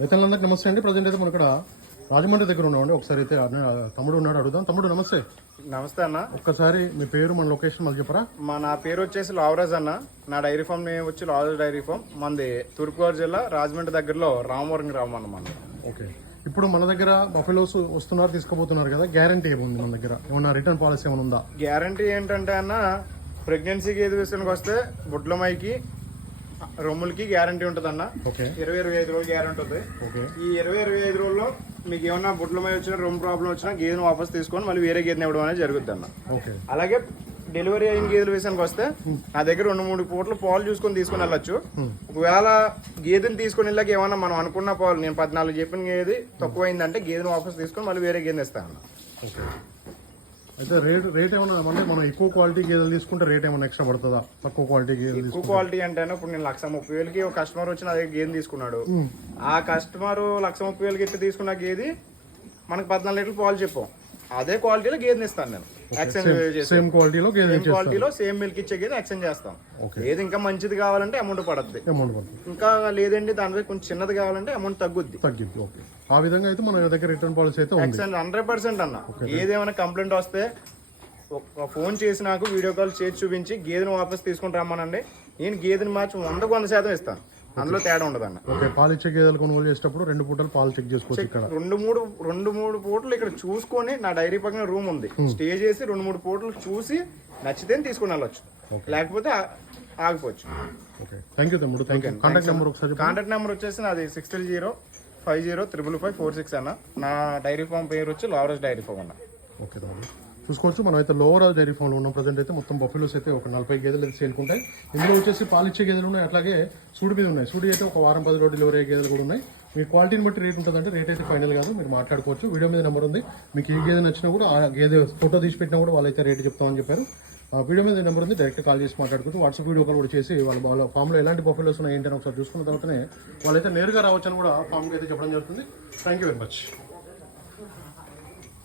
రైతులందరికీ నమస్తే అండి. ప్రజెంట్ అయితే మనం ఇక్కడ రాజమండ్రి దగ్గర ఉన్నామండి. ఒకసారి అయితే తమ్ముడు ఉన్నాడు అడుగుదాం. తమ్ముడు నమస్తే. నమస్తే అన్న. ఒక్కసారి మీ పేరు మన లొకేషన్ మళ్ళీ చెప్పరా? మా నా పేరు వచ్చేసి లావరాజ్ అన్న. నా డైరీ ఫామ్ నేమ్ వచ్చి లావరాజ్ డైరీ ఫామ్. మంది తూర్పుగోదావరి జిల్లా రాజమండ్రి దగ్గరలో రామవరం గ్రామం అన్నమాట. ఓకే. ఇప్పుడు మన దగ్గర బఫెలోస్ వస్తున్నారు తీసుకుపోతున్నారు కదా గ్యారంటీ ఏముంది మన దగ్గర? ఏమన్నా రిటర్న్ పాలసీ ఏమైనా ఉందా? గ్యారంటీ ఏంటంటే అన్న ప్రెగ్నెన్సీకి ఏది విషయానికి వస్తే బుడ్లమైకి రొమ్ములకి గ్యారంటీ ఉంటుంది అన్న ఓకే. ఇరవై ఇరవై ఐదు రోజులు గ్యారంటీ ఉంటుంది. ఈ ఇరవై ఇరవై ఐదు రోజుల్లో మీకు ఏమన్నా బుడ్లమై వచ్చినా రొమ్ము ప్రాబ్లం వచ్చినా గేదెను వాపస్ తీసుకొని మళ్ళీ వేరే గేదెని ఇవ్వడం అనేది జరుగుతుంది అన్న అలాగే డెలివరీ అయిన గేదెల విషయానికి వస్తే నా దగ్గర రెండు మూడు పూటలు పాలు చూసుకొని తీసుకొని వెళ్ళొచ్చు. ఒకవేళ గేదెని తీసుకొని వెళ్ళాక ఏమన్నా మనం అనుకున్న పాలు నేను పద్నాలుగు చెప్పిన గేది తక్కువ అయిందంటే గేదెని వాపస్ తీసుకొని మళ్ళీ వేరే గేదెని ఇస్తాను అయితే రేట్ రేట్ ఏమైనా అంటే మనం ఎక్కువ క్వాలిటీ గేదెలు తీసుకుంటే రేట్ ఏమైనా ఎక్స్ట్రా పడుతుందా? తక్కువ క్వాలిటీ గేదెలు ఎక్కువ క్వాలిటీ అంటే ఇప్పుడు నేను లక్ష ముప్పై వేలకి ఒక కస్టమర్ వచ్చి నా దగ్గర గేదెని తీసుకున్నాడు. ఆ కస్టమర్ లక్ష ముప్పై వేలకి ఇచ్చి తీసుకున్న గేది మనకి పద్నాలుగు లీటర్లు పాలు చెప్పాం. అదే క్వాలిటీలో గేదెని ఇస్తాను నేను. ఎక్స్చేంజ్ సేమ్ క్వాలిటీలో గేదె సేమ్ క్వాలిటీలో సేమ్ మిల్క్ ఇచ్చే గేదె ఎక్స్చేంజ్ చేస్తాం. ఏది ఇంకా మంచిది కావాలంటే అమౌంట్ పడుతుంది. ఇంకా లేదండి దానిపై కొంచెం చిన్నది కావాలంటే అమౌంట్ తగ్గుద్ది. తగ్గిద్ది ఓకే. ఆ విధంగా అయితే మన దగ్గర రిటర్న్ పాలసీ అయితే ఉంది. హండ్రెడ్ పర్సెంట్ అన్న. ఏదేమైనా కంప్లైంట్ వస్తే ఫోన్ చేసి నాకు వీడియో కాల్ చేసి చూపించి గేదెని వాపస్ తీసుకుని రమ్మనండి. నేను గేదెని మార్చి వందకు వంద శాతం ఇస్తాను. అందులో తేడా ఉండదు అన్న ఓకే పాలు ఇచ్చే గేదెలు కొనుగోలు చేసేటప్పుడు రెండు పూటలు పాలు చెక్ చేసుకోవచ్చు ఇక్కడ. రెండు మూడు రెండు మూడు పూటలు ఇక్కడ చూసుకొని నా డైరీ పక్కన రూమ్ ఉంది. స్టే చేసి రెండు మూడు పూటలు చూసి నచ్చితే తీసుకుని వెళ్ళొచ్చు. లేకపోతే ఆగిపోవచ్చు. ఓకే థ్యాంక్ యూ తమ్ముడు. థ్యాంక్ యూ కాంటాక్ట్ నెంబర్ ఒకసారి. కాంటాక్ట్ నెంబర్ వచ్చేసి నాది six three zero five zero triple five four six అన్న. నా డైరీ ఫామ్ పేరు వచ్చి లావరేజ్ డైరీ ఫామ్ అన్న. ఓకే తమ్ముడు చూసుకోవచ్చు మనం అయితే లోవర్ డైరీ ఫామ్లో ఉన్నాం. ప్రజెంట్ అయితే మొత్తం బఫెలోస్ అయితే ఒక నలభై గేదెలు అయితే సేల్కుంటాయి. ఇందులో వచ్చేసి పాలిచ్చే గేదెలు ఉన్నాయి అట్లాగే సూడి మీద ఉన్నాయి. సూడి అయితే ఒక వారం పది రోజులు డెలివరీ అయ్యే గేదెలు కూడా ఉన్నాయి. మీ క్వాలిటీని బట్టి రేట్ ఉంటుందంటే రేట్ అయితే ఫైనల్ కాదు మీరు మాట్లాడుకోవచ్చు. వీడియో మీద నెంబర్ ఉంది. మీకు ఏ గేదె నచ్చినా కూడా ఆ గేదె ఫోటో తీసి పెట్టినా కూడా వాళ్ళైతే రేట్ చెప్తామని చెప్పారు. వీడియో మీద నెంబర్ ఉంది డైరెక్ట్ కాల్ చేసి మాట్లాడుకుంటూ వాట్సాప్ వీడియో కాల్ కూడా చేసి వాళ్ళ వాళ్ళ ఫామ్లో ఎలాంటి బఫెలోస్ ఉన్నాయి ఏంటని ఒకసారి చూసుకున్న తర్వాతనే వాళ్ళైతే నేరుగా రావచ్చని కూడా ఫామ్కి అయితే చెప్పడం జరుగుతుంది. Thank you very much